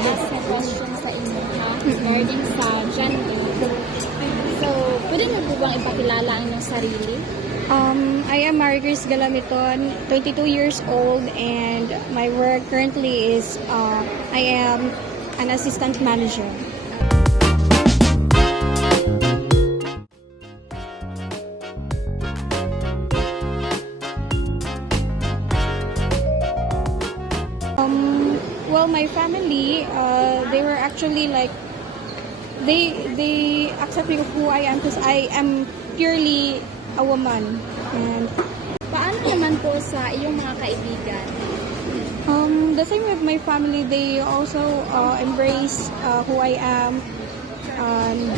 i-ask na question sa inyo ha, regarding sa gender. So, pwede na po bang ipakilala ang inyong sarili? I am Margaret Galamiton, 22 years old, and my work currently is I am an assistant manager. Well, my family, they were actually like, they accept me of who I am because I am purely a woman. And Paano naman po sa iyong mga kaibigan? the same with my family, they also embrace who I am. And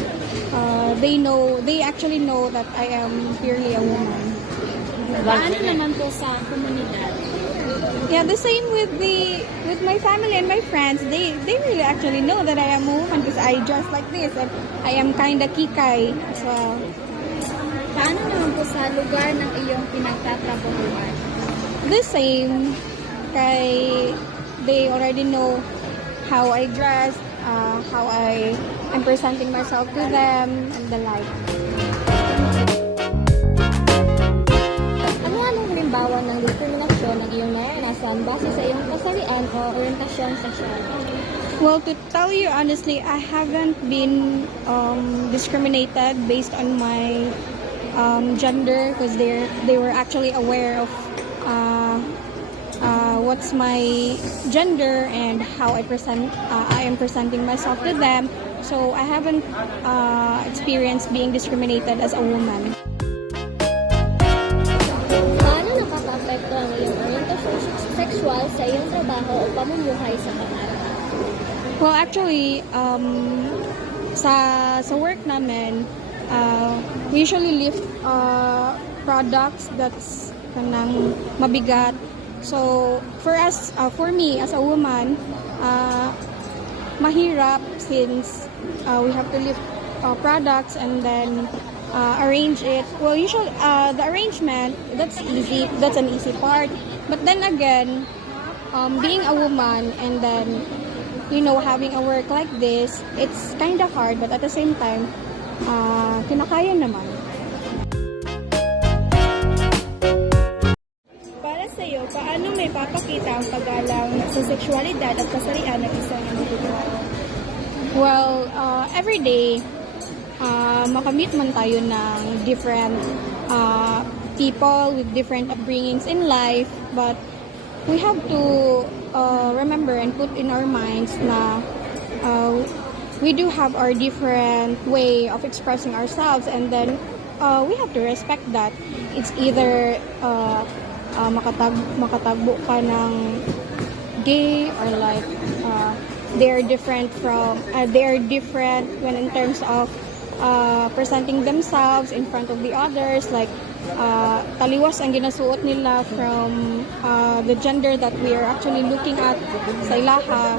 they actually know that I am purely a woman. Paano naman po sa komunidad? Yeah, the same with my family and my friends. They really actually know that I am a woman because I dress like this and I am kind of kikay as well. Paano naman po sa lugar ng iyong pinagtatrabahuan? The same, kay they already know how I dress, how I am presenting myself to them, and the like. Anong halimbawa ng diskriminasyon ng iyong naranasan base sa iyong kasarian o orientasyon sexual? Well, to tell you honestly, I haven't been discriminated based on my gender because they were actually aware of what's my gender and how I am presenting myself to them. So I haven't experienced being discriminated as a woman. Paano nakaka-apekto ang iyong orientasyon sexual sa iyong trabaho o pamumuhay sa pangarap? Well, actually, sa work namin, we usually lift products that's kanang mabigat. So, for me as a woman, mahirap since we have to lift products and then arrange it. Well, usually the arrangement, that's easy. That's an easy part. But then again, being a woman and then having a work like this, it's kind of hard. But at the same time, kinakaya naman. Para sa iyo, paano may papakita ang paggalang sa sexualidad at kasarian ng isang individual? Well, every day, makamit man tayo ng different people with different upbringings in life, but we have to remember and put in our minds na we do have our different way of expressing ourselves, and then we have to respect that. It's either makatagbo ka ng gay or like they're different when in terms of presenting themselves in front of the others, like taliwas ang ginasuot nila from the gender that we are actually looking at sa ilaha.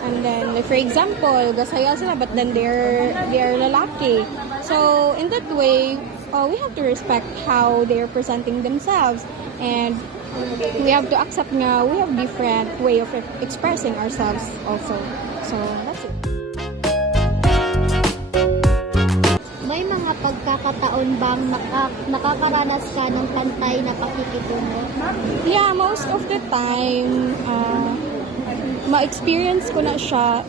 And then, like, for example, gasaya sila but then they're lalaki. So in that way, we have to respect how they're presenting themselves, and we have to accept nga we have different way of expressing ourselves also. So that's it. May mga pagkakataon bang nakakaranas ka ng pantay na pakikitungo? Yeah, most of the time, ma-experience ko na siya.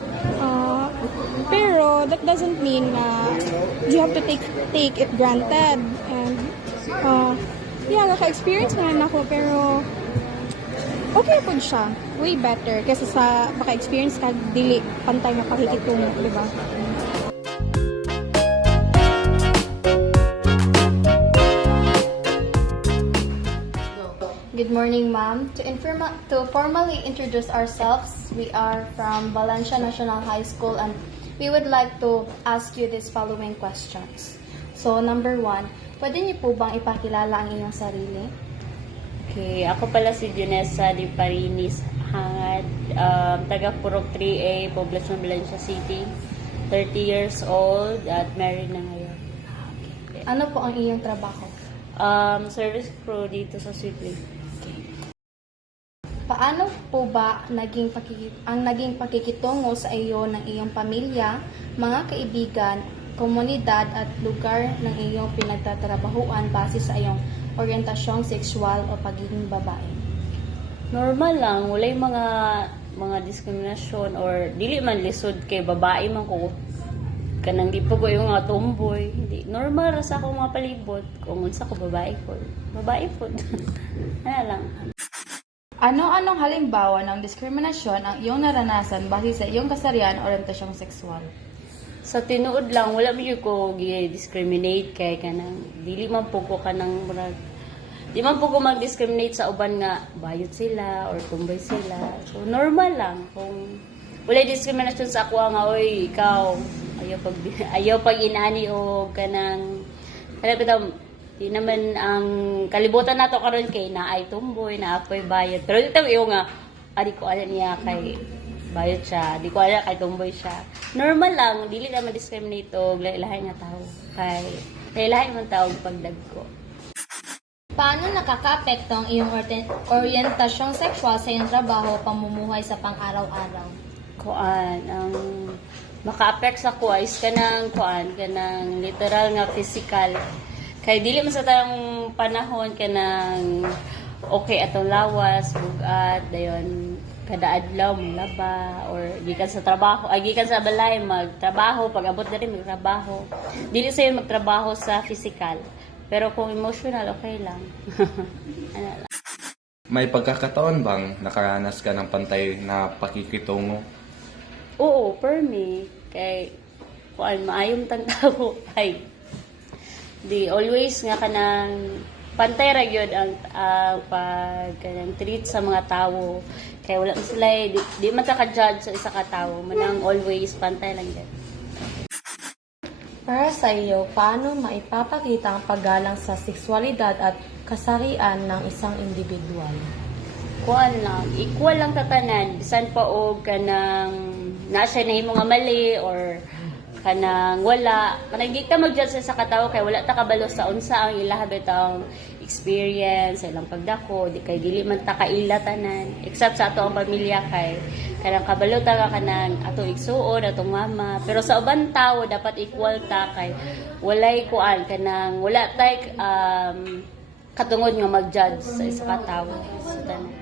Pero that doesn't mean na you have to take it granted. And yeah, naka-experience na rin ako, pero okay po siya. Way better kasi sa maka-experience ka dili pantay na pakikitungo, di ba? Good morning, ma'am. To formally introduce ourselves, we are from Valencia National High School and we would like to ask you these following questions. So, number 1, pwede niyo po bang ipakilala ang inyong sarili? Okay, ako pala si Junessa Di Parinis Hangad, taga Purok 3A, Poblacion, Valencia City, 30 years old at married na ngayon. Okay. Ano po ang iyong trabaho? Service crew dito sa Sweetly. Paano po ba ang naging pakikitungo sa iyo ng iyong pamilya, mga kaibigan, komunidad at lugar ng iyong pinagtatrabahuan base sa iyong orientasyong sexual o pagiging babae? Normal lang, walay mga diskriminasyon or dili man lisod kay babae man ko kanang di po ko yung mga tomboy. Hindi normal ra sa akong mga palibot kung unsa ko babae po. Babae po. Ano lang. Ano-anong halimbawa ng diskriminasyon ang iyong naranasan base sa iyong kasarian o orientasyong sexual? Sa tinuod lang wala man gyud ko gi-discriminate kay kanang dili man po ko kanang murag di man po ko mag-discriminate sa uban nga bayot sila or tomboy sila. So normal lang kung wala diskriminasyon sa ako nga oy ikaw ayaw pag inani o kanang di naman ang kalibutan nato karon kay na ay tumboy na apoy bayad pero dito iyo nga adi ko ala niya kay bayad siya di ko ala kay tumboy siya normal lang dili naman discriminate og lahi-lahi nga tao kay lahi-lahi man tao pagdagko. Paano nakakaapekto ang iyong orientasyong sexual sa iyong trabaho o pamumuhay sa pang-araw-araw? Kuan ang maka-affect sa kuha is kanang literal nga physical kay dili man sa tayong panahon kanang okay atong lawas bugat dayon kada adlaw mulaba or gikan sa trabaho ay gikan sa balay magtrabaho pag abot na rin magtrabaho dili sayo magtrabaho sa physical pero kung emotional okay lang. Ano lang. May pagkakataon bang nakaranas ka ng pantay na pakikitungo? Oo, per me kay kuan maayong tao ay di always nga kanang pantay ra gyud ang pag kanang treat sa mga tawo kay wala man sila di man ta ka-judge sa isa ka tawo manang always pantay lang gyud. Para sa iyo, paano maipapakita ang paggalang sa sexualidad at kasarian ng isang individual? Kuan lang equal lang ta tanan bisan pa og kanang na siya nahimo nga mali or kanang wala kanang di ta mag-judge sa katawo kay wala ta kabalo sa unsa ang ilaha betang experience ilang pagdako di kay dili man ta kaila tanan except sa ato ang pamilya kay kanang kabalo ta ka kanang ato igsuon atong mama pero sa uban tawo dapat equal ta kay walay kuan kanang wala tay katungod nga mag-judge sa isa ka tawo sa tanan.